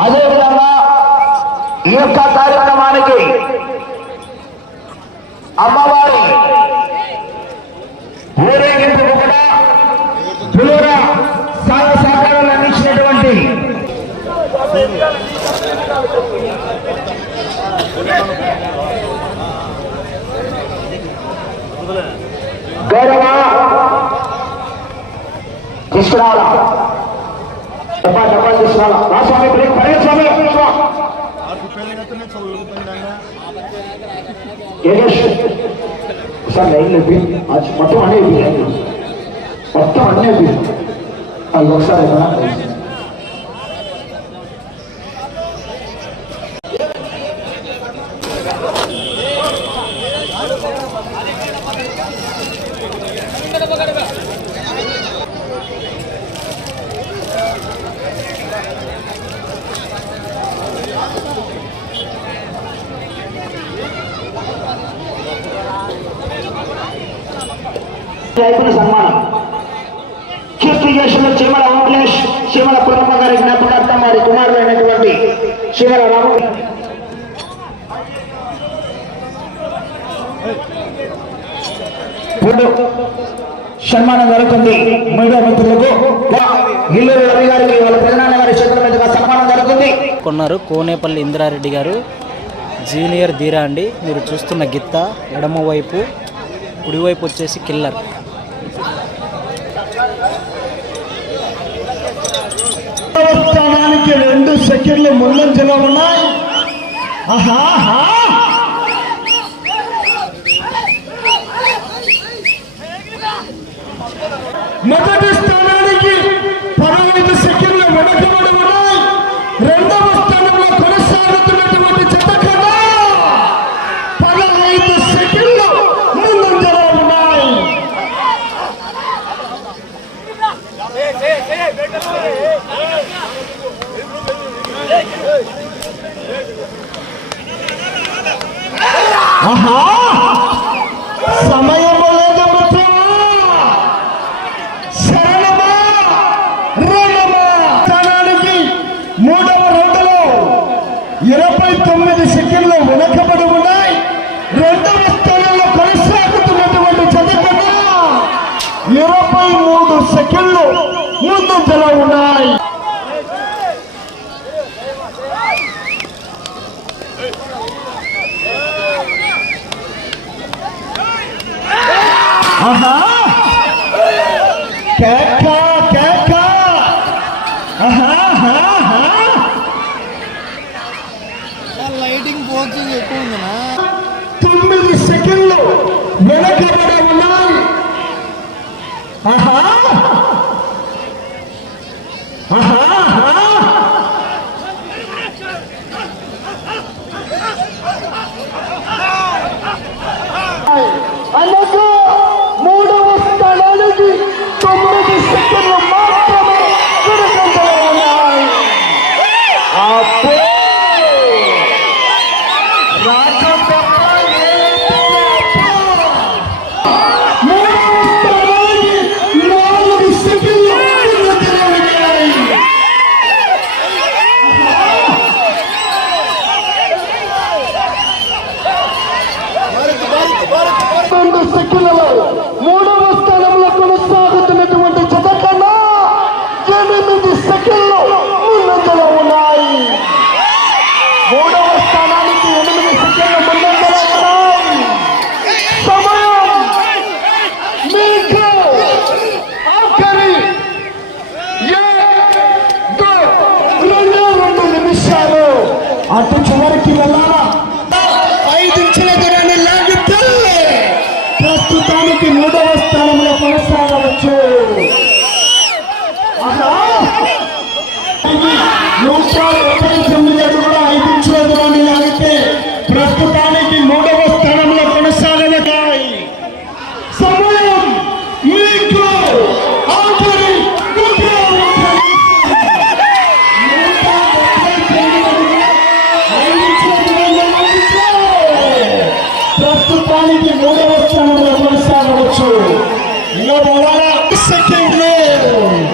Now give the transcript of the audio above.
అదేవిధంగా ఈ యొక్క కార్యక్రమానికి అమ్మవారి ఊరేగింపుకు కూడా పులూర సహాయ సహకారాలు అందించినటువంటి గౌరవ తీసుకురావాలా డబ్బా డబ్బా తీసుకురావాలా రా స్వామి బ్రేక్ పడేది స్వామి యోగేష్ సార్ లైన్ లేదు అది మొత్తం అనే మొత్తం అన్నీ అది ఒకసారి కదా రైతుల సన్మానం. కీర్తి చేసిన చీమల ఓంకలేష్ చీమల పురమ్మ గారి జ్ఞాపకార్థం వారి కుమారుడు అయినటువంటి చీమల రాము సన్మానం జరుగుతుంది మీడియా మిత్రులకు. ఇల్లూరు రవి గారికి వాళ్ళ ప్రధాన గారి చేతుల మీదుగా సన్మానం జరుగుతుంది. కొన్నారు కోనేపల్లి ఇంద్రారెడ్డి గారు. జూనియర్ ధీరా అండి మీరు చూస్తున్న గిత్త ఎడమ వైపు కుడివైపు వచ్చేసి కిల్లర్. స్థానానికి రెండు సెకండ్లు ముందంజలో ఉన్నాయి. ఆహాహా మొదటి ఇరవై మూడు సెకండ్లు ముందంజలో ఉన్నాయి ఆహా కేక కేక ఆహా ఆహా, ఆహా. లైటింగ్ పోతుంది ఎక్కువ ఉందనా తొమ్మిది సెకండ్లు వెనకబడి అటు చివరికి వెళ్ళాలా? ప్రస్తుతానికి మూడవ స్థానంలో కొనసాగవచ్చు! నూట Mawala Second Row.